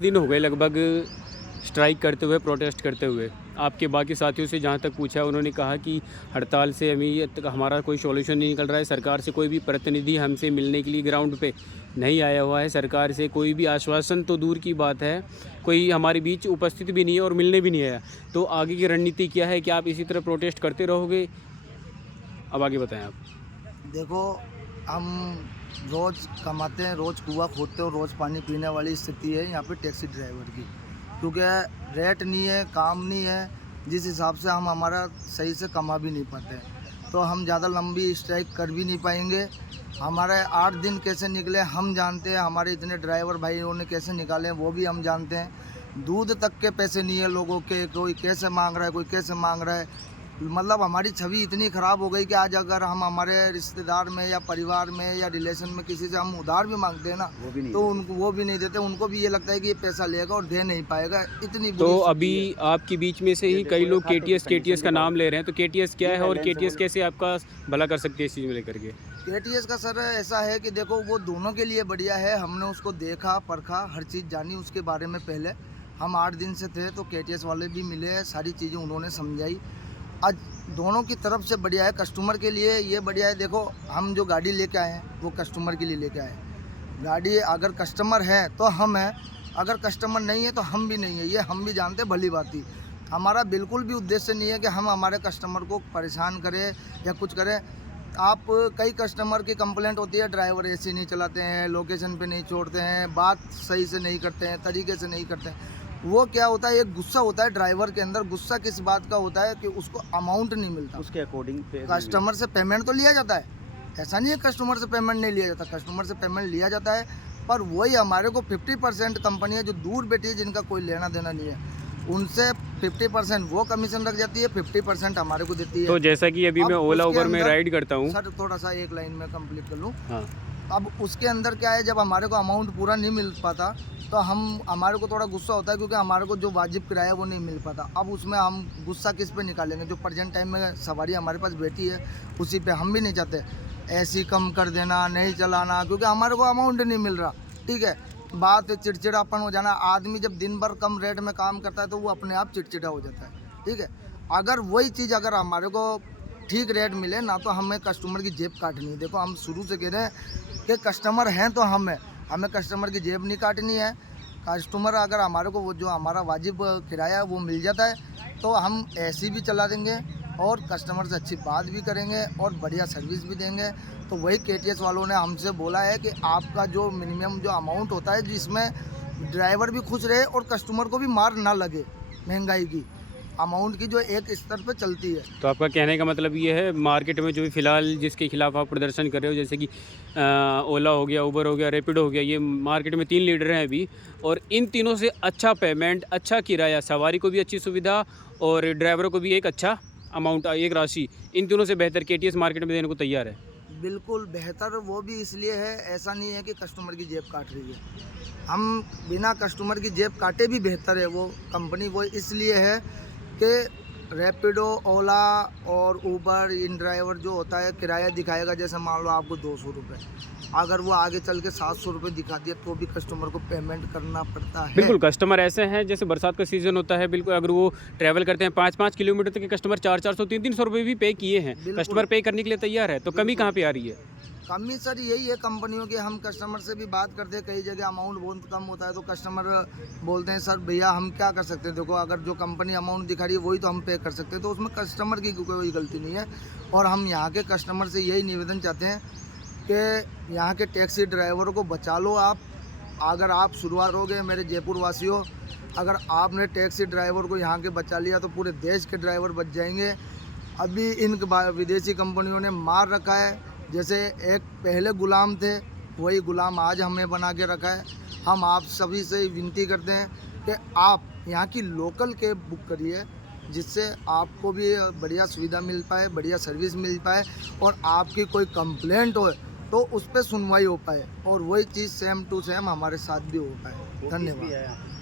दिन हो गए लगभग स्ट्राइक करते हुए, प्रोटेस्ट करते हुए। आपके बाकी साथियों से जहाँ तक पूछा, उन्होंने कहा कि हड़ताल से हमारा कोई सॉल्यूशन नहीं निकल रहा है। सरकार से कोई भी प्रतिनिधि हमसे मिलने के लिए ग्राउंड पे नहीं आया हुआ है। सरकार से कोई भी आश्वासन तो दूर की बात है, कोई हमारे बीच उपस्थित भी नहीं है और मिलने भी नहीं आया। तो आगे की रणनीति क्या है? क्या आप इसी तरह प्रोटेस्ट करते रहोगे? अब आगे बताएँ आप। देखो, हम रोज़ कमाते हैं, रोज़ कुआँ खोदते हैं और रोज़ पानी पीने वाली स्थिति है यहाँ पे टैक्सी ड्राइवर की। क्योंकि रेट नहीं है, काम नहीं है, जिस हिसाब से हम हमारा सही से कमा भी नहीं पाते हैं। तो हम ज़्यादा लंबी स्ट्राइक कर भी नहीं पाएंगे। हमारे 8 दिन कैसे निकले हम जानते हैं, हमारे इतने ड्राइवर भाइयों ने कैसे निकाले हैं वो भी हम जानते हैं। दूध तक के पैसे नहीं है लोगों के, कोई कैसे मांग रहा है, कोई कैसे मांग रहा है। मतलब हमारी छवि इतनी ख़राब हो गई कि आज अगर हम हमारे रिश्तेदार में या परिवार में या रिलेशन में किसी से हम उधार भी मांगते हैं ना, तो उनको वो भी नहीं देते। उनको भी ये लगता है कि ये पैसा लेगा और दे नहीं पाएगा, इतनी तो बुरी अभी स्थिति है। आपके बीच में से ही कई लोग केटीएस का नाम ले रहे हैं, तो केटीएस क्या है और केटीएस कैसे आपका भला कर सकती है इस चीज़ में लेकर के? केटीएस का सर ऐसा है कि देखो, वो दोनों के लिए बढ़िया है। हमने उसको देखा, परखा, हर चीज़ जानी उसके बारे में। पहले हम 8 दिन से थे तो केटीएस वाले भी मिले, सारी चीज़ें उन्होंने समझाई। आज दोनों की तरफ से बढ़िया है। कस्टमर के लिए ये बढ़िया है। देखो, हम जो गाड़ी लेके आए हैं वो कस्टमर के लिए लेके आए हैं। गाड़ी अगर कस्टमर है तो हम हैं, अगर कस्टमर नहीं है तो हम भी नहीं है। ये हम भी जानते हैं, भली बात ही। हमारा बिल्कुल भी उद्देश्य नहीं है कि हम हमारे कस्टमर को परेशान करें या कुछ करें। आप कई कस्टमर की कंप्लेंट होती है, ड्राइवर एसी नहीं चलाते हैं, लोकेशन पे नहीं छोड़ते हैं, बात सही से नहीं करते हैं, तरीके से नहीं करते हैं। वो क्या होता है, एक गुस्सा होता है ड्राइवर के अंदर। गुस्सा किस बात का होता है कि उसको अमाउंट नहीं मिलता, उसके अकॉर्डिंग कस्टमर से पेमेंट तो लिया जाता है। ऐसा नहीं है कस्टमर से पेमेंट नहीं लिया जाता, कस्टमर से पेमेंट लिया जाता है। पर वही हमारे को 50% कंपनी है जो दूर बैठी है, जिनका कोई लेना देना नहीं है, उनसे 50% वो कमीशन रख जाती है, 50% हमारे को देती है। तो जैसा कि अभी अब मैं ओला उसके उबर में अंदर- राइड करता हूँ। सर थोड़ा सा एक लाइन में कंप्लीट कर लूँ। हाँ। अब उसके अंदर क्या है, जब हमारे को अमाउंट पूरा नहीं मिल पाता तो हमारे को थोड़ा गुस्सा होता है, क्योंकि हमारे को जो वाजिब किराया वो नहीं मिल पाता। अब उसमें हम गुस्सा किस पे निकालेंगे? जो प्रेजेंट टाइम में सवारी हमारे पास बैठी है उसी पे। हम भी नहीं चाहते ऐसी कम कर देना, नहीं चलाना, क्योंकि हमारे को अमाउंट नहीं मिल रहा। ठीक है, बात चिड़चिड़ापन हो जाना। आदमी जब दिन भर कम रेट में काम करता है तो वो अपने आप चिड़चिड़ा हो जाता है। ठीक है, अगर वही चीज़ अगर हमारे को ठीक रेट मिले ना, तो हमें कस्टमर की जेब काटनी है। देखो, हम शुरू से कह रहे हैं कि कस्टमर हैं तो हमें कस्टमर की जेब नहीं काटनी है। कस्टमर अगर हमारे को वो जो हमारा वाजिब किराया है वो मिल जाता है तो हम ऐसी भी चला देंगे और कस्टमर से अच्छी बात भी करेंगे और बढ़िया सर्विस भी देंगे। तो वही केटीएस वालों ने हमसे बोला है कि आपका जो मिनिमम जो अमाउंट होता है, जिसमें ड्राइवर भी खुश रहे और कस्टमर को भी मार ना लगे महंगाई की, अमाउंट की जो एक स्तर पे चलती है। तो आपका कहने का मतलब ये है, मार्केट में जो भी फ़िलहाल जिसके खिलाफ़ आप प्रदर्शन कर रहे हो, जैसे कि ओला हो गया, उबर हो गया, रैपिडो हो गया, ये मार्केट में 3 लीडर हैं अभी, और इन तीनों से अच्छा पेमेंट, अच्छा किराया, सवारी को भी अच्छी सुविधा और ड्राइवरों को भी एक अच्छा अमाउंट, एक राशि, इन तीनों से बेहतर केटीएस मार्केट में देने को तैयार है। बिल्कुल बेहतर वो भी इसलिए है, ऐसा नहीं है कि कस्टमर की जेब काट रही है। हम बिना कस्टमर की जेब काटे भी बेहतर है वो कंपनी। वो इसलिए है कि रैपिडो, ओला और उबर, इन ड्राइवर जो होता है किराया दिखाएगा। जैसे मान लो आपको 200 रुपये, अगर वो आगे चल के 700 रुपये दिखा दिया तो भी कस्टमर को पेमेंट करना पड़ता है। बिल्कुल, कस्टमर ऐसे हैं, जैसे बरसात का सीज़न होता है, बिल्कुल अगर वो ट्रैवल करते हैं 5-5 किलोमीटर तक के कस्टमर 400-400, 300-300 रुपये भी पे किए हैं। बिल्कुल। कस्टमर पे करने के लिए तैयार है, तो कमी कहाँ पे आ रही है? कमी सर यही है कंपनियों की। हम कस्टमर से भी बात करते हैं, कई जगह अमाउंट बहुत कम होता है तो कस्टमर बोलते हैं सर भैया हम क्या कर सकते हैं। देखो, अगर जो कंपनी अमाउंट दिखा रही है वही तो हम पे कर सकते हैं, तो उसमें कस्टमर की कोई गलती नहीं है। और हम यहाँ के कस्टमर से यही निवेदन चाहते हैं कि यहाँ के टैक्सी ड्राइवरों को बचा लो आप। अगर आप शुरुआत हो गए, मेरे जयपुर वासियों, अगर आपने टैक्सी ड्राइवर को यहाँ के बचा लिया तो पूरे देश के ड्राइवर बच जाएंगे। अभी इन विदेशी कंपनियों ने मार रखा है। जैसे एक पहले गुलाम थे, वही गुलाम आज हमें बना के रखा है। हम आप सभी से विनती करते हैं कि आप यहाँ की लोकल कैब बुक करिए, जिससे आपको भी बढ़िया सुविधा मिल पाए, बढ़िया सर्विस मिल पाए और आपकी कोई कंप्लेंट हो तो उस पर सुनवाई हो पाए और वही चीज़ सेम टू सेम हमारे साथ भी हो पाए। धन्यवाद।